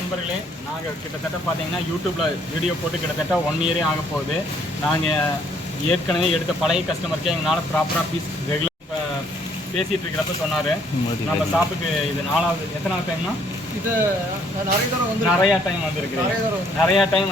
நண்பர்களே, நாங்கள் கிட்டத்தட்ட பார்த்தீங்கன்னா யூடியூப்பில் வீடியோ போட்டு கிட்டத்தட்ட 1 இயரே ஆக போகுது. நாங்கள் ஏற்கனவே எடுத்த பழைய கஸ்டமருக்கு எங்களால் ப்ராப்பராக பீஸ் ரெகுலர் இப்போ பேசிகிட்டு இருக்கிறப்ப சொன்னார், நம்ம ஷாப்புக்கு இது 4வது எத்தனாவது டைம்னா இது நிறையா டைம்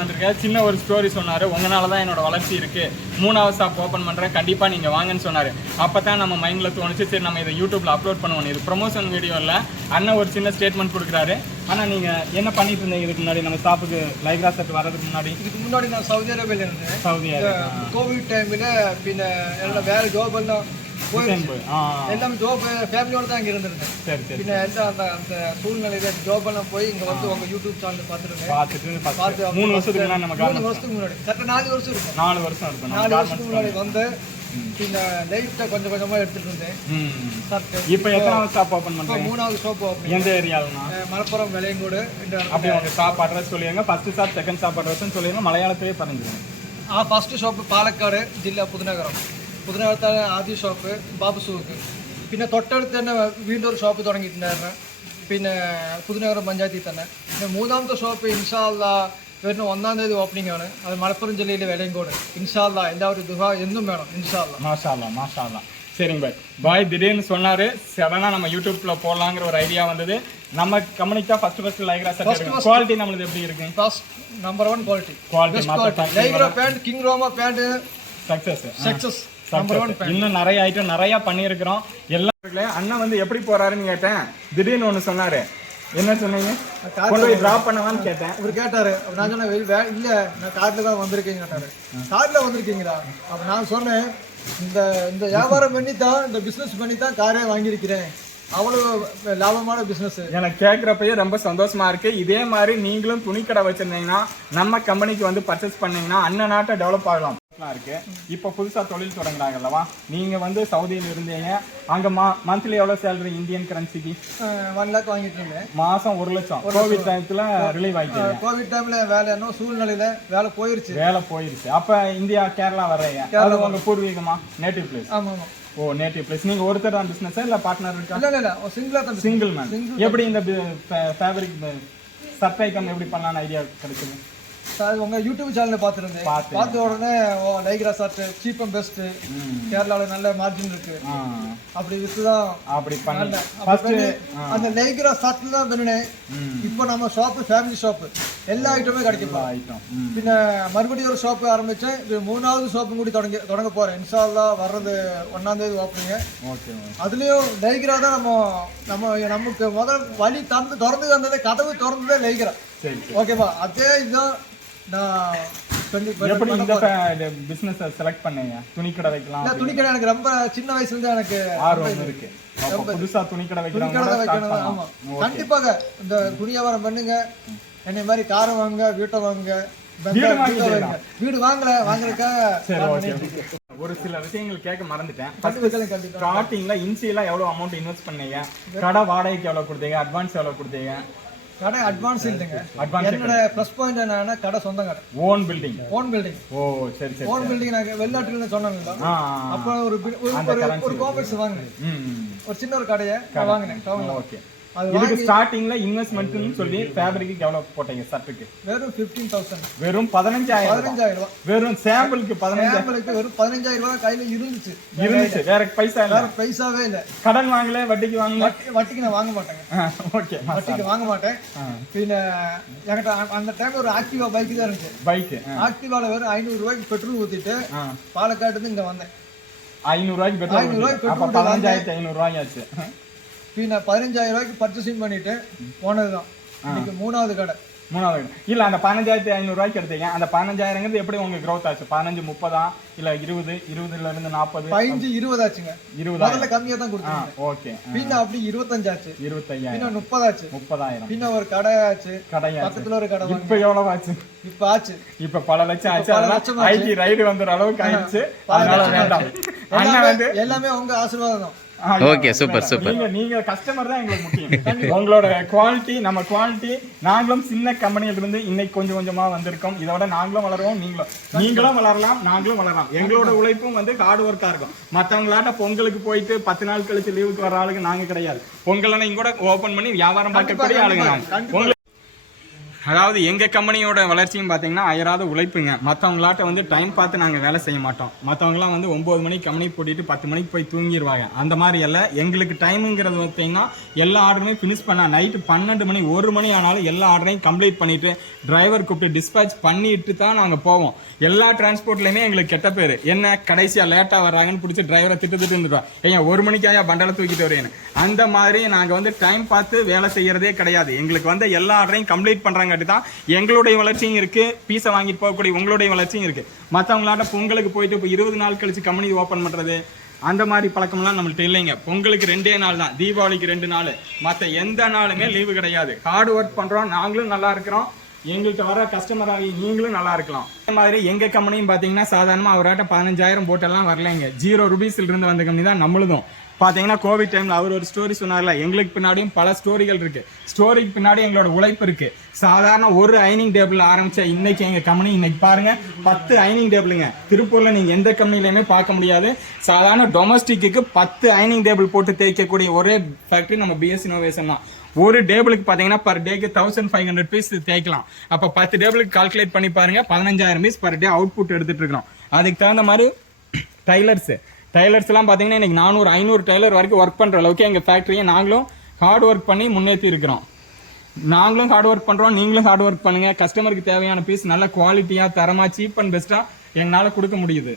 வந்திருக்கு. சின்ன ஒரு ஸ்டோரி சொன்னார், உங்களால தான் என்னோட வளர்ச்சி இருக்குது, 3வது ஷாப் ஓப்பன் பண்ணுறேன், கண்டிப்பாக நீங்கள் வாங்கன்னு சொன்னார். அப்போ தான் நம்ம மைண்டில் தோணுச்சு, சரி நம்ம இதை யூடியூப்பில் அப்லோட் பண்ணுவோம். இது ப்ரொமோஷன் வீடியோ இல்லை, அண்ணன் ஒரு சின்ன ஸ்டேட்மெண்ட் கொடுக்குறாரு. ஆனால் நீங்கள் என்ன பண்ணிட்டு இருந்தீங்க இதுக்கு முன்னாடி, நம்ம ஷாப்புக்கு லைக்ரா செட் வர்றதுக்கு முன்னாடி? இதுக்கு முன்னாடி நான் சவுதி அரேபியாவில் இருந்தேன். சவுதி அரேபியா கோவிட் டைமில் பின்ன என்னோட வேறு ஜாப் எல்லாம் எல்லாமே ஜாப் ஃபேமிலியோட தான் இங்கே இருந்திருந்தேன். சரி சரி. பின்ன எல்லாம் அந்த சூழ்நிலையில ஜாப் எல்லாம் போய் இங்கே வந்து உங்கள் யூடியூப் சேனல் பார்த்துட்டு 3 வருஷத்துக்கு முன்னாடி நம்ம 3 வருஷத்துக்கு முன்னாடி கரெக்டாக 4 வருஷம் இருக்கும். 4 வருஷம் இருக்கும். 4 வருஷத்துக்கு முன்னாடி வந்து பின்ன லைட்டை கொஞ்சம் கொஞ்சமாக எடுத்துட்டு இருந்தேன். இப்போ எத்தனாவது ஷாப் ஓப்பன் பண்ணுறேன்? 3வது ஷாப் ஓப்பன். எந்த ஏரியாவுனா? மலப்புரம் வெள்ளையங்கோடு. அப்படி உங்கள் ஷாப் அட்ரஸ் சொல்லிடுங்க. ஃபர்ஸ்ட் ஷாப், செகண்ட் ஷாப் அட்ரஸ்ன்னு சொல்லிடுங்க, மலையாளத்திலே പറഞ്ഞിരുന്നു. ഫസ്റ്റ് ഷോപ്പ് പാലക്കാട് ജില്ല പുതുനഗരം. പുതുനഗരത്താണ് ആദ്യ ഷോപ്പ് ബാബു സൂക്ക്. പിന്നെ തൊട്ടടുത്ത് തന്നെ വീണ്ടും ഒരു ഷോപ്പ് തുടങ്ങിയിട്ടുണ്ടായിരുന്നു, പിന്നെ പുതുനഗരം പഞ്ചായത്തിൽ തന്നെ. പിന്നെ 3ാമത്തെ ഷോപ്പ് ഇൻഷാ അല്ലാഹ് വരുന്ന 1-ാം തീയതി ഓപ്പണിംഗ് ആണ്. അത് മലപ്പുറം ജില്ലയിലെ വെള്ളയങ്കോട്. ഇൻഷാ അല്ലാഹ് എല്ലാവരും ദുആ എന്നും വേണം இன்ஷா அல்லாஹ். மாஷா அல்லாஹ் மாஷா அல்லாஹ். சரிங்க பாய். பாய் திடீர்னு சொன்னார், சடனாக நம்ம யூடியூப்பில் போடலாங்கிற ஒரு ஐடியா வந்தது. நம்ம கம்பெனிக்கு தான் ஃபர்ஸ்ட் லைக்ரா செட். குவாலிட்டி நம்மளுக்கு எப்படி இருக்கு? First number 1 quality. Lycra pant, King Roma pant success number 1 pant. இன்னும் நிறைய ஐட்டம் நிறைய பண்ணியிருக்கிறோம். எல்லாருக்குள்ளே அண்ணன் வந்து எப்படி போறாருன்னு கேட்டேன். திடீர்னு ஒன்று சொன்னார், என்ன சொன்னீங்க? கொண்டு போய் டிராப் பண்ணவான்னு கேட்டேன். அவர் கேட்டாரு. நான் சொன்னேன் இல்லை நான் கார்ல தான் வந்திருக்கீங்க கேட்டாரு. கார்ல வந்திருக்கீங்களா? அப்போ நான் சொன்னேன், இந்த இந்த வியாபாரம் பண்ணி தான், இந்த பிஸ்னஸ் பண்ணி தான் காரே வாங்கியிருக்கிறேன். அவ்வளோ லாபமான பிஸ்னஸ். எனக்கு கேட்குறப்பயே ரொம்ப சந்தோஷமா இருக்கு. இதே மாதிரி நீங்களும் துணி கடை வச்சிருந்தீங்கன்னா, நம்ம கம்பெனிக்கு வந்து பர்ச்சேஸ் பண்ணீங்கன்னா அண்ணன் நாட்டை டெவலப் ஆகலாம் இருக்கு. இப்போ புதுசா தொழில் தொடங்குறாங்க அல்லவா, நீங்க வந்து சவுதியில் இருந்தீங்க, அங்க மந்த்லி எவ்வளவு சேலரி இந்தியன் கரன்சிக்கு? 1 லாக் வாங்கிட்டு இருந்தேன். மாசம் 1 லட்சம். கோவிட் டைம்ல ரிலீவ் ஆயிட்டு. கோவிட் டைம்ல வேலை என்ன சூழ்நிலையில வேலை போயிருச்சு. அப்ப இந்தியா கேரளா வர்றீங்க, அது உங்க பூர்வீகமா, நேட்டிவ் பிளேஸ்? ஆமா ஆமா. ஓ, நேட்டிவ் பிளேஸ். நீங்க ஒருத்தர் தான் பிசினஸ் இல்ல பார்ட்னர் இருக்கா? இல்ல சிங்கிளா தான். Single man. எப்படி இந்த ஃபேப்ரிக் சர்ட் ஐட்டம் எப்படி பண்ணலாம்னு ஐடியா கிடைச்சது? உங்க யூடியூப் சேனல்ல பார்த்துருந்தேன். பார்த்த உடனே lycra shirt cheap and best, கேரளாவில் நல்ல மார்ஜின் இருக்கு, அப்படி வித்துதான் அப்படி பண்ணல. அந்த லைக்ரா ஷர்ட்ல தான் பண்ணினேன். இப்போ நம்ம ஷாப்பு ஃபேமிலி ஷாப்பு, எல்லா ஐட்டமே கிடைக்கும். பின்ன மறுபடியும் ஒரு ஷாப்பு ஆரம்பிச்சேன். 3வது ஷாப்பும் கூடி தொடங்க போறேன். இன்ஷா அல்லாஹ் வர்றது 1-ஆம் தேதி ஓப்பனிங்க. அதுலயும் லைக்ரா தான் நமக்கு முதல் வழி திறந்து வந்ததே, கதவு திறந்ததே லைக்ரா. ஓகேவா? அதே இதுதான் நான் எப்படி இந்த பிசினஸ் செலக்ட் பண்ணீங்க? துணி கடை வைக்கலாம். துணி கடை எனக்கு ரொம்ப சின்ன வயசுல இருந்து எனக்கு ஆர்வம் இருக்கு. புதுசா துணி கடை வைக்கணும். ஆமா, கண்டிப்பாக இந்த துணி வியாபாரம் பண்ணுங்க. என்னை மாதிரி காரை வாங்க, வீட்டை வாங்க. வீடு வாங்குறதுக்காக ஒரு சில விஷயங்கள் கேட்க மறந்துட்டேன். ஸ்டார்டிங்ல இன்சியலா எவ்வளவு அமௌண்ட் இன்வெஸ்ட் பண்ணீங்க? கடை வாடகைக்கு எவ்வளவு கொடுத்தீங்க? அட்வான்ஸ் எவ்வளவு கொடுத்தீங்க? கடை அட்வான்ஸ் இல்லைங்க. என்னோட ப்ளஸ் பாயிண்ட் என்னன்னா, கடை சொந்த கடை, ஓன் பில்டிங். ஓ சரி சரி. Own building. நான் வெளிநாட்டுல சொன்னாங்க. அப்போ ஒரு காம்ப்ளெக்ஸ் வாங்கினேன், ஒரு சின்ன ஒரு கடையை வாங்கினேன். ஓகே. இதுக்கு ஸ்டார்டிங்ல இன்வெஸ்ட்மென்ட்னு சொல்லி ஃபேப்ரிக்கு எவ்வளவு போட்டீங்க? ஷர்ட்டுக்கு வெறும் 15,000. வெறும் 15,000 ரூபாய். வெறும் சாம்பிளுக்கு 15,000. வெறும் 15,000 ரூபாய் கையில இருந்துச்சு. வேற பைசாவே இல்ல. கடன் வாங்கல, வட்டிக்கு வாங்கல? வட்டிக்கு நான் வாங்க மாட்டேங்க. ஓகே, வட்டிக்கு வாங்க மாட்டேன். பின்ன என்கிட்ட அந்த டைம் ஒரு ஆக்டிவா பைக் தான் இருந்துச்சு. பைக் ஆக்டிவால வெறும் 500 ரூபாய்க்கு பெட்ரோல் ஊத்திட்டு பாலக்காட்டுல இருந்து இங்க வந்தேன். 500 ரூபாய்க்கு பெட்ரோல். 500 ரூபாய்க்கு பெட்ரோல். 15,500 ரூபாய் ஆச்சு. பின்ன 15,000 ரூபாய்க்கு பர்ச்சேசிங் பண்ணிட்டு போனதுதான். இன்னைக்கு 3வது கடை. இல்ல, அந்த 15,500 ரூபாய்க்கு எடுத்தீங்க. அந்த 15,000 எப்படி உங்க growth ஆச்சு? 15 30 இல்ல 20 20ல இருந்து 40? 15 20 ஆச்சுங்க. 20 முதல்ல கம்மியா தான் கொடுத்தீங்க. ஓகே. பின்ன அப்படி 25 ஆச்சு. 25. பின்ன 30 ஆச்சு. 30,000. பின்ன ஒரு கடை ஆச்சு. பக்கத்துல ஒரு கடை. இப்போ எவ்வளவு ஆச்சு? இப்போ ஆச்சு. இப்போ பல லட்சம் ஆச்சு. அதனால ஐடி ரைடு வந்த அளவுக்கு ஆயிடுச்சு. அதனால வேண்டாம். அண்ணா வந்து எல்லாமே உங்க ஆசீர்வாதம் தான். Okay, super super. நீங்க கஸ்டமர் தான் எங்களுக்கு முக்கியம். உங்களோட குவாலிட்டி, நம்ம குவாலிட்டி. நாங்களும் சின்ன கம்பெனியில இருந்து இன்னைக்கு கொஞ்சம் கொஞ்சமா வந்திருக்கோம். இதோட நாங்களும் வளருவோம், நீங்களும் வளரலாம், நாங்களும் வளரலாம். எங்களோட உழைப்பும் வந்து ஹார்ட் ஒர்க்கா இருக்கும். மற்றவங்களாட்ட பொங்கலுக்கு போயிட்டு 10 நாள் கழிச்சு லீவுக்கு வர ஆளுங்க நாங்க கிடையாது. பொங்கல் இங்க கூட ஓபன் பண்ணி வியாபாரம் பார்க்கக்கூடிய ஆளுங்க நாங்க. அதாவது எங்கள் கம்பெனியோட வளர்ச்சியும் பார்த்தீங்கன்னா அயராத உழைப்புங்க. மற்றவங்களாட்ட வந்து டைம் பார்த்து நாங்கள் வேலை செய்ய மாட்டோம். மற்றவங்களாம் வந்து 9 மணிக்கு கம்பெனி போட்டிட்டு 10 மணிக்கு போய் தூங்கிடுவாங்க. அந்த மாதிரி எல்லாம் எங்களுக்கு டைமுங்கிறது பார்த்தீங்கன்னா எல்லா ஆர்டருமே ஃபினிஷ் பண்ணால் நைட்டு 12 மணி 1 மணி ஆனாலும் எல்லா ஆர்டரையும் கம்ப்ளீட் பண்ணிவிட்டு டிரைவர் கூப்பிட்டு டிஸ்பேச் பண்ணிட்டு தான் நாங்கள் போவோம். எல்லா டிரான்ஸ்போர்ட்லையுமே எங்களுக்கு கெட்ட பேர் என்ன, கடைசியாக லேட்டாக வர்றாங்கன்னு பிடிச்சி டிரைவரை திட்டு இருந்துருவா, ஏன் 1 மணிக்காயா பண்டலை தூக்கிட்டு வரேன்னு. அந்த மாதிரி நாங்கள் வந்து டைம் பார்த்து வேலை செய்யறதே கிடையாது. எங்களுக்கு வந்து எல்லா ஆர்டரையும் கம்ப்ளீட் பண்ணுறாங்க தான் எங்களுடைய வளர்ச்சியும் இருக்கு, பீஸை வாங்கிட்டு போகக்கூடிய உங்களுடைய வளர்ச்சியும் இருக்கு. மற்றவங்களாட்ட பொங்கலுக்கு போயிட்டு இப்போ 20 நாள் கழிச்சு கம்பெனி ஓப்பன் பண்றது அந்த மாதிரி பழக்கம்லாம் நம்மள்ட்ட இல்லைங்க. பொங்கலுக்கு 2 நாள் தான், தீபாவளிக்கு 2 நாள், மற்ற எந்த நாளுமே லீவு கிடையாது. ஹார்ட் ஒர்க் பண்றோம், நாங்களும் நல்லா இருக்கிறோம், எங்கள்கிட்ட வர கஸ்டமர் ஆகி நீங்களும் நல்லா இருக்கலாம். அதே மாதிரி எங்க கம்பெனியும் பாத்தீங்கன்னா சாதாரணமா அவராட்ட 15,000 போட்டெல்லாம் வரலைங்க. 0 ரூபீஸ்ல இருந்து வந்த கம்பெனி தான் நம்மளுதும். பார்த்தீங்கன்னா கோவிட் டைமில் அவர் ஒரு ஸ்டோரி சொன்னார்ல, எங்களுக்கு பின்னாடியும் பல ஸ்டோரிகள் இருக்குது. ஸ்டோரிக்கு பின்னாடி எங்களோட உழைப்பு இருக்குது. சாதாரண ஒரு ஐனிங் டேபிள் ஆரம்பித்த இன்னைக்கு எங்கள் கம்பெனி இன்னைக்கு பாருங்கள் 10 ஐனிங் டேபிளுங்க. திருப்பூரில் நீங்கள் எந்த கம்பெனிலையுமே பார்க்க முடியாது. சாதாரண டொமஸ்டிக்கு 10 ஐனிங் டேபிள் போட்டு தேய்க்கக்கூடிய ஒரே ஃபேக்ட்ரி நம்ம பிஎஸ் இனோவேஷன் தான். ஒரு டேபிளுக்கு பார்த்தீங்கன்னா பர் டேக்கு 1500 பீஸ் தேய்க்கலாம். அப்போ 10 டேபிளுக்கு கால்குலேட் பண்ணி பாருங்கள், 15,000 பீஸ் பர் டே அவுட்புட் எடுத்துகிட்டு இருக்கிறோம். அதுக்கு தகுந்த மாதிரி டைலர்ஸ்லாம் பார்த்தீங்கன்னா இன்னைக்கு 400-500 டைலர் வரைக்கும் ஒர்க் பண்ணுற அளவுக்கு எங்கள் ஃபேக்ட்ரியை நாங்களும் ஹார்ட் ஒர்க் பண்ணி முன்னேற்றி இருக்கிறோம். நாங்களும் ஹார்ட் ஒர்க் பண்ணுறோம், நீங்களும் ஹார்ட் ஒர்க் பண்ணுங்கள். கஸ்டமருக்கு தேவையான பீஸ் நல்ல குவாலிட்டியாக தரமாக சீப் அண்ட் பெஸ்ட்டாக எங்களால் கொடுக்க முடியுது.